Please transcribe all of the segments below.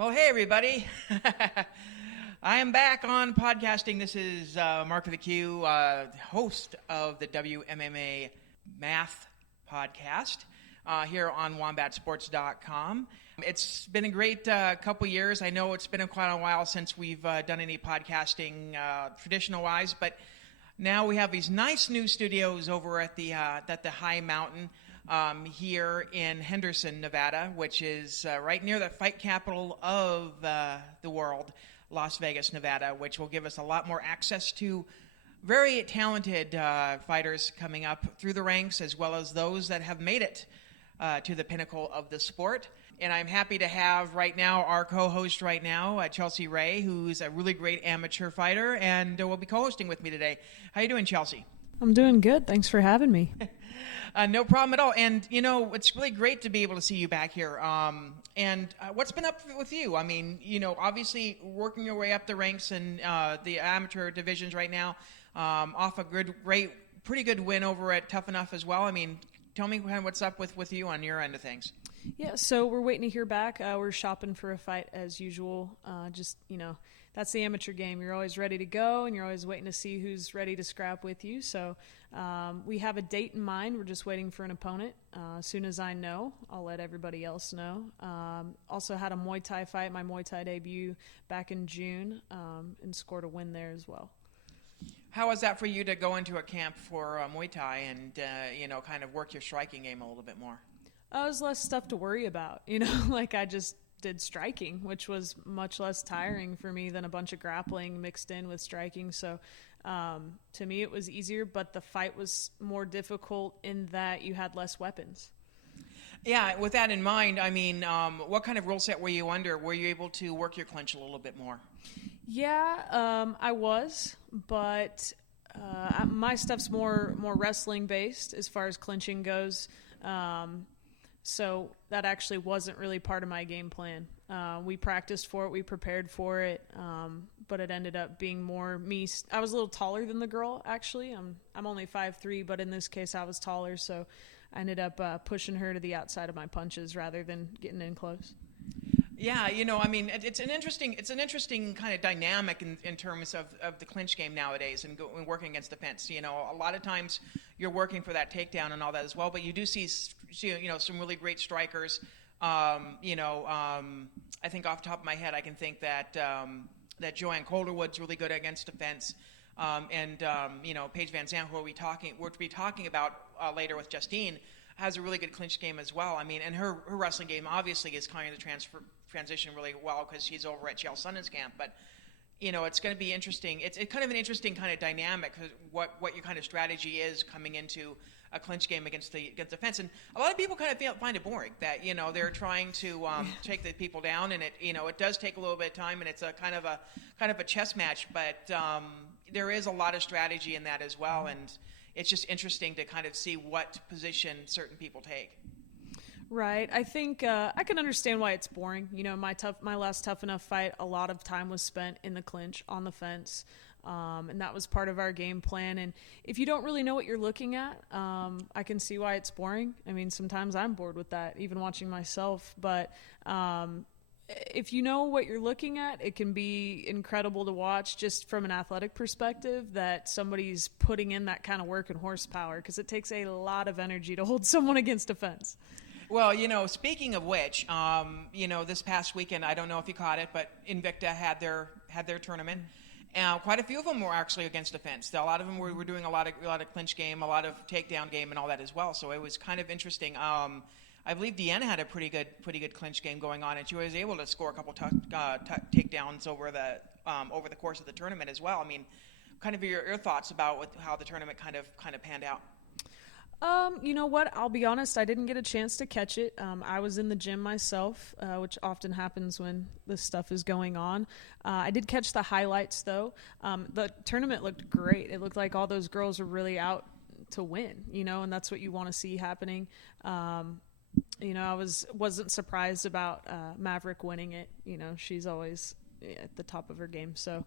Well, hey, everybody. I am back on podcasting. This is Mark with the Q, host of the WMMA Math podcast here on wombatsports.com. It's been a great couple years. I know it's been quite a while since we've done any podcasting traditional-wise, but now we have these nice new studios over at the High Mountain here in Henderson, Nevada, which is right near the fight capital of the world, Las Vegas, Nevada, which will give us a lot more access to very talented fighters coming up through the ranks, as well as those that have made it to the pinnacle of the sport. And I'm happy to have right now our co-host right now, Chelsea Rae, who's a really great amateur fighter, and will be co-hosting with me today. How you doing, Chelsea? I'm doing good. Thanks for having me. No problem at all. And, you know, it's really great to be able to see you back here. And what's been up with you? I mean, you know, obviously working your way up the ranks in the amateur divisions right now, off a pretty good win over at Tough Enough as well. I mean, tell me kind of what's up with you on your end of things. Yeah, so we're waiting to hear back. We're shopping for a fight as usual. Just, you know, that's the amateur game. You're always ready to go, and you're always waiting to see who's ready to scrap with you. So we have a date in mind. We're just waiting for an opponent. As soon as I know, I'll let everybody else know. Also had a Muay Thai fight, my Muay Thai debut back in June, and scored a win there as well. How was that for you to go into a camp for Muay Thai and, you know, kind of work your striking game a little bit more? It was less stuff to worry about, you know, like I just did striking, which was much less tiring for me than a bunch of grappling mixed in with striking. So to me, it was easier, but the fight was more difficult in that you had less weapons. Yeah, with that in mind, I mean, what kind of rule set were you under? Were you able to work your clinch a little bit more? Yeah, I was, but my stuff's more wrestling based as far as clinching goes. So that actually wasn't really part of my game plan. We practiced for it, we prepared for it, but it ended up being more me. I was a little taller than the girl, actually. I'm only 5'3", but in this case I was taller, so I ended up pushing her to the outside of my punches rather than getting in close. Yeah, you know, I mean, it's an interesting kind of dynamic in terms of the clinch game nowadays and working against the fence. You know, a lot of times you're working for that takedown and all that as well, but you do see you know, some really great strikers. You know, I think off the top of my head, I can think that Joanne Calderwood's really good against the fence. And you know, Paige VanZandt, who we're to be talking about later with Justine, has a really good clinch game as well. I mean, and her wrestling game obviously is kind of transition really well because she's over at Chael Sonnen's camp. But, you know, it's going to be interesting. It's kind of an interesting kind of dynamic, what your kind of strategy is coming into a clinch game against the fence. And a lot of people kind of find it boring that, you know, they're trying to take the people down, and it does take a little bit of time, and it's a kind of a chess match. But there is a lot of strategy in that as well, and it's just interesting to kind of see what position certain people take. Right. I think I can understand why it's boring. You know, my last Tough Enough fight, a lot of time was spent in the clinch, on the fence, and that was part of our game plan. And if you don't really know what you're looking at, I can see why it's boring. I mean, sometimes I'm bored with that, even watching myself. But if you know what you're looking at, it can be incredible to watch just from an athletic perspective that somebody's putting in that kind of work and horsepower, because it takes a lot of energy to hold someone against a fence. Well, you know, speaking of which, you know, this past weekend, I don't know if you caught it, but Invicta had their tournament. Quite a few of them were actually against the fence. A lot of them were doing a lot of clinch game, a lot of takedown game, and all that as well. So it was kind of interesting. I believe Deanna had a pretty good clinch game going on, and she was able to score a couple takedowns over the course of the tournament as well. I mean, kind of your thoughts about how the tournament kind of panned out. You know what? I'll be honest. I didn't get a chance to catch it. I was in the gym myself, which often happens when this stuff is going on. I did catch the highlights, though. The tournament looked great. It looked like all those girls were really out to win, you know, and that's what you want to see happening. You know, I wasn't surprised about Maverick winning it. You know, she's always at the top of her game. So,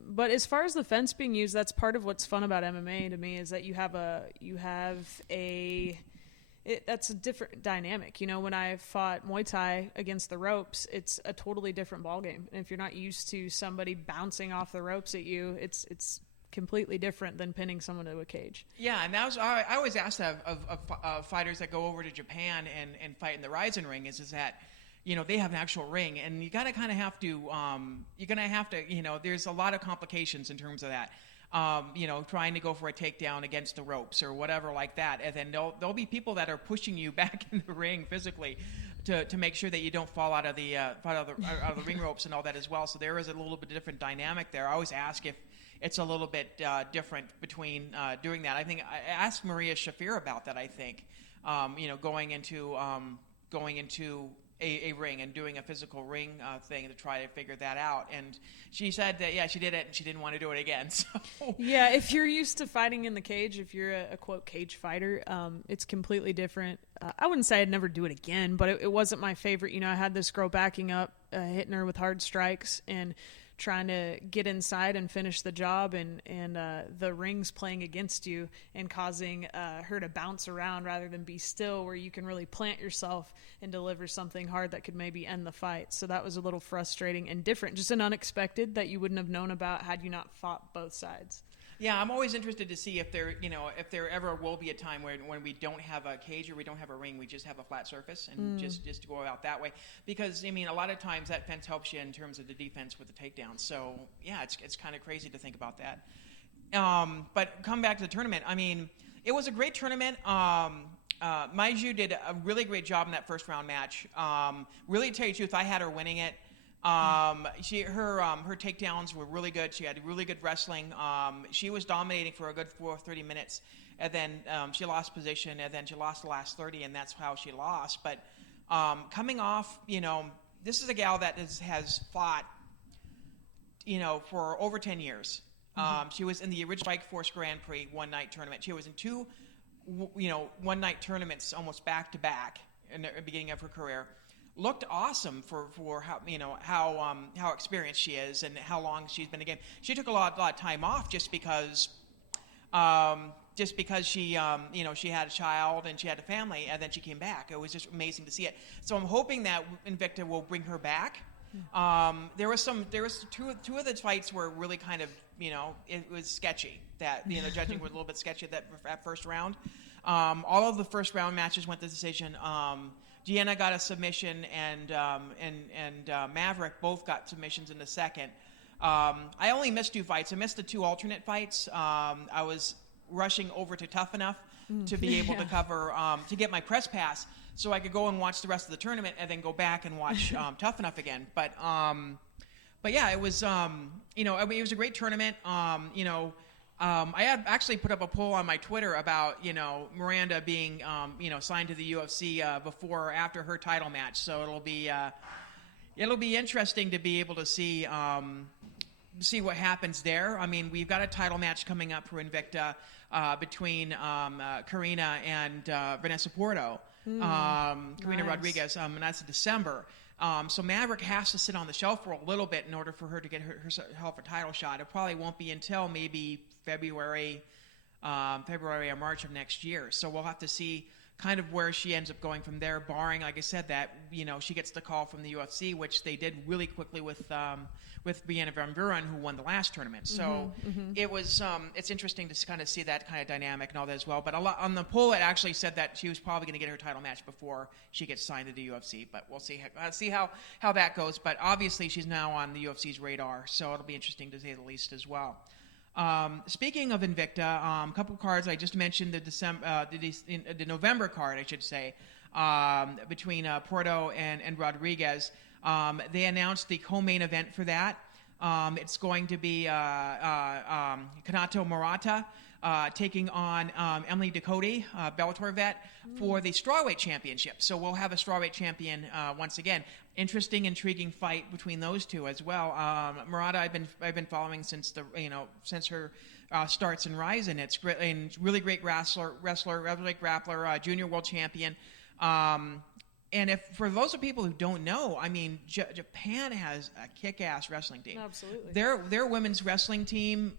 but as far as the fence being used, that's part of what's fun about MMA to me, is that you have a that's a different dynamic. When I fought Muay Thai against the ropes, it's a totally different ballgame. And if you're not used to somebody bouncing off the ropes at you, it's completely different than pinning someone to a cage. Yeah, and I always ask that of fighters that go over to Japan and fight in the Ryzen ring is that, they have an actual ring, and you gotta kind of have to, there's a lot of complications in terms of that. Trying to go for a takedown against the ropes or whatever like that, and then there'll be people that are pushing you back in the ring physically to make sure that you don't fall out of the ring ropes and all that as well. So there is a little bit different dynamic there. I always ask if it's a little bit different between doing that. I think I asked Maria Shafir about that. I think going into a ring and doing a physical ring thing to try to figure that out, and she said that she did it and she didn't want to do it again. So yeah, if you're used to fighting in the cage, if you're a quote cage fighter, it's completely different. I wouldn't say I'd never do it again, but it wasn't my favorite. I had this girl backing up, hitting her with hard strikes and trying to get inside and finish the job, and the rings playing against you and causing her to bounce around rather than be still, where you can really plant yourself and deliver something hard that could maybe end the fight. So that was a little frustrating and different, just an unexpected that you wouldn't have known about had you not fought both sides. Yeah, I'm always interested to see if there ever will be a time when we don't have a cage or we don't have a ring, we just have a flat surface and just go out that way. Because a lot of times that fence helps you in terms of the defense with the takedown. So yeah, it's kind of crazy to think about that. But come back to the tournament. It was a great tournament. Maiju did a really great job in that first round match. Really, to tell you the truth, I had her winning it. Her takedowns were really good. She had really good wrestling. She was dominating for a good 30 minutes, and then she lost position, and then she lost the last 30, and that's how she lost. But coming off, this is a gal that has fought, for over 10 years. She was in the original Strike Force Grand Prix one-night tournament. She was in two, one-night tournaments almost back-to-back in the beginning of her career. Looked awesome for how experienced she is and how long she's been in the game. She took a lot of time off just because she she had a child and she had a family, and then she came back. It was just amazing to see it. So I'm hoping that Invicta will bring her back. There was two of the fights were really kind of it was sketchy. That judging was a little bit sketchy that first round. All of the first round matches went to decision. Gianna got a submission, and Maverick both got submissions in the second. I only missed two fights. I missed the two alternate fights. I was rushing over to Tough Enough to be able to cover, to get my press pass so I could go and watch the rest of the tournament and then go back and watch Tough Enough again. But yeah, it was, it was a great tournament. I had actually put up a poll on my Twitter about, Miranda being, signed to the UFC before or after her title match. So it'll be interesting to be able to see what happens there. We've got a title match coming up for Invicta between Karina and Vanessa Porto, Karina Rodriguez, and that's in December. So Maverick has to sit on the shelf for a little bit in order for her to get herself a title shot. It probably won't be until maybe February or March of next year. So we'll have to see kind of where she ends up going from there, barring, like I said, that she gets the call from the UFC, which they did really quickly with Brianna Van Buren, who won the last tournament. So it was it's interesting to kind of see that kind of dynamic and all that as well. But on the poll, it actually said that she was probably going to get her title match before she gets signed to the UFC. But we'll see how that goes. But obviously, she's now on the UFC's radar, so it'll be interesting to say the least as well. Speaking of Invicta, a couple cards I just mentioned the November card, I should say, between Porto and Rodriguez. They announced the co-main event for that. It's going to be Kanato Murata taking on Emily Ducote, Bellator vet, for the strawweight championship. So we'll have a strawweight champion once again. Interesting, intriguing fight between those two as well. Murata, I've been following since her starts in Ryzen. It's great, and really great wrestler, really grappler, junior world champion. And for those of people who don't know, Japan has a kick-ass wrestling team. Absolutely. Their women's wrestling team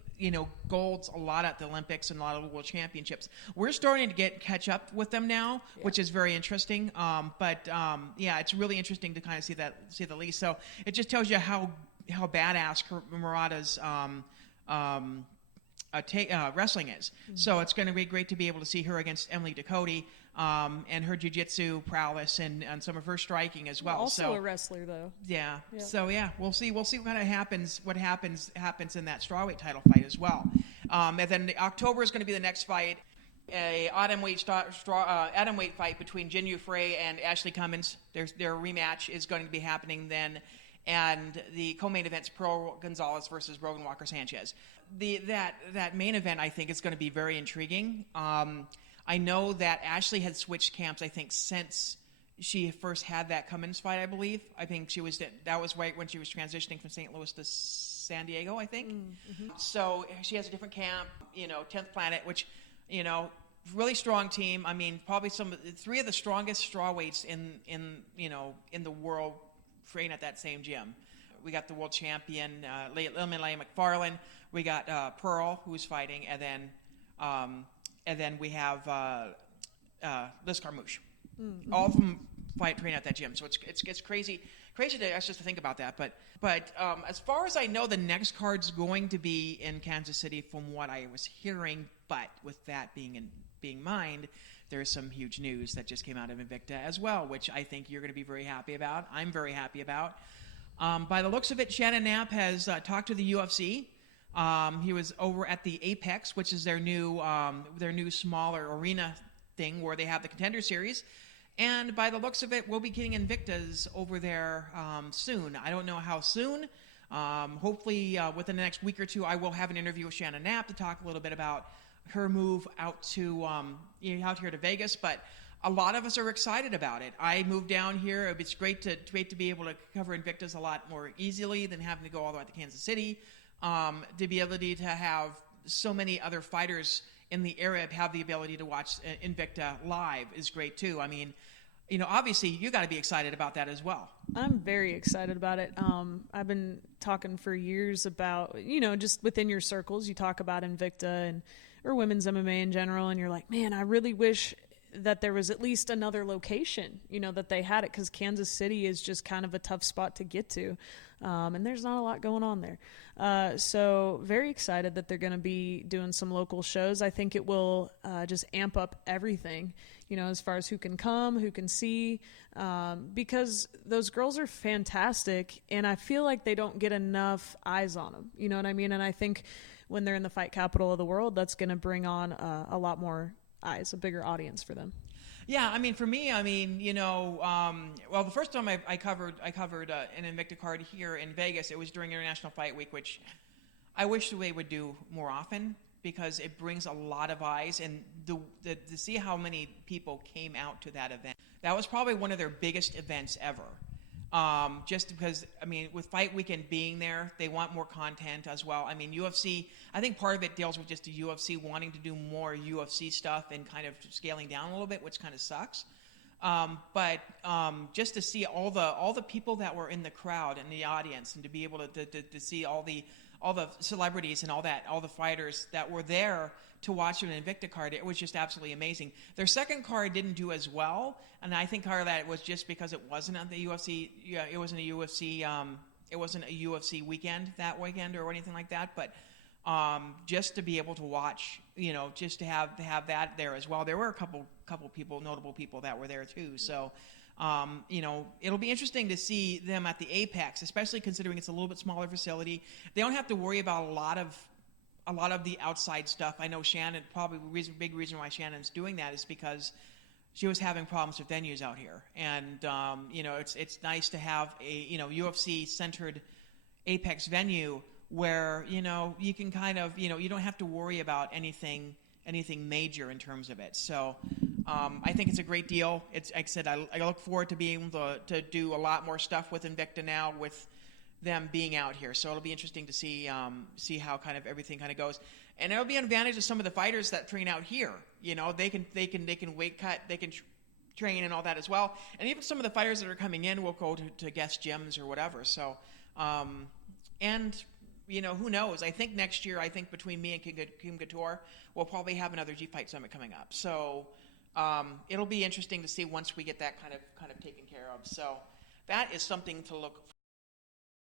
golds a lot at the Olympics and a lot of the World Championships. We're starting to catch up with them now, which is very interesting. It's really interesting to kind of see the least. So it just tells you how badass Murata's wrestling is. Mm-hmm. So it's going to be great to be able to see her against Emily Ducote, and her jiu-jitsu prowess and some of her striking as well. Also a wrestler, though. Yeah. So we'll see what kind of happens in that strawweight title fight as well. And then October is going to be the next fight, a atomweight fight between Jinh Yu Frey and Ashley Cummins. Their rematch is going to be happening then. And the co-main event's Pearl Gonzalez versus Brogan Walker Sanchez. That main event, I think, is going to be very intriguing. I know that Ashley had switched camps, I think, since she first had that Cummins fight, I believe. I think that was right when she was transitioning from St. Louis to San Diego, I think. Mm-hmm. So she has a different camp, 10th Planet, which, really strong team. I mean, probably three of the strongest strawweights in the world train at that same gym. We got the world champion, Leah McFarlane. We got Pearl, who's fighting, and then we have Liz Carmouche. Mm-hmm. All of them train at that gym. So it's crazy to us just to think about that. But as far as I know, the next card's going to be in Kansas City, from what I was hearing. But with that being in mind, there's some huge news that just came out of Invicta as well, which I think you're going to be very happy about. I'm very happy about. By the looks of it, Shannon Knapp has talked to the UFC. He was over at the Apex, which is their new smaller arena thing where they have the Contender Series. And by the looks of it, we'll be getting Invictas over there soon. I don't know how soon. Hopefully within the next week or two, I will have an interview with Shannon Knapp to talk a little bit about her move out here to Vegas. But a lot of us are excited about it. I moved down here. It's great to be able to cover Invictas a lot more easily than having to go all the way to Kansas City. To be able to have so many other fighters in the area have the ability to watch Invicta live is great too. I mean, obviously you got to be excited about that as well. I'm very excited about it. I've been talking for years about, just within your circles, you talk about Invicta or women's MMA in general, and you're like, man, I really wish that there was at least another location, that they had it, because Kansas City is just kind of a tough spot to get to. And there's not a lot going on there. So very excited that they're going to be doing some local shows. I think it will just amp up everything, as far as who can come, who can see, because those girls are fantastic, and I feel like they don't get enough eyes on them. You know what I mean? And I think when they're in the fight capital of the world, that's going to bring on a lot more eyes, a bigger audience for them. Yeah, I mean, for me, well, the first time I covered an Invicta card here in Vegas, it was during International Fight Week, which I wish they would do more often, because it brings a lot of eyes, and to see how many people came out to that event. That was probably one of their biggest events ever. Just because, with Fight Weekend being there, they want more content as well. UFC, I think part of it deals with just the UFC wanting to do more UFC stuff and kind of scaling down a little bit, which kind of sucks. But just to see all the people that were in the crowd and the audience, and to be able to see all the celebrities and all the fighters that were there to watch an Invicta card, it was just absolutely amazing. Their second card didn't do as well, and I think part of that was just because it wasn't at the UFC. Yeah, it wasn't a UFC. It wasn't a UFC weekend that weekend or anything like that. But just to be able to watch, just to have that there as well. There were a couple people, notable people that were there too. So. It'll be interesting to see them at the Apex, especially considering it's a little bit smaller facility. They don't have to worry about a lot of the outside stuff. I know Shannon, probably big reason why Shannon's doing that is because she was having problems with venues out here. And, it's nice to have a, UFC centered Apex venue where, you can kind of, you don't have to worry about anything major in terms of it. So, I think it's a great deal. It's, like I said, I look forward to being able to do a lot more stuff with Invicta now, with them being out here. So it'll be interesting to see how kind of everything kind of goes, and it'll be an advantage of some of the fighters that train out here. They can weight cut, they can train and all that as well. And even some of the fighters that are coming in will go to guest gyms or whatever. So, and who knows? I think next year, between me and Kim Couture, we'll probably have another G Fight Summit coming up. So it'll be interesting to see once we get that kind of taken care of. So that is something to look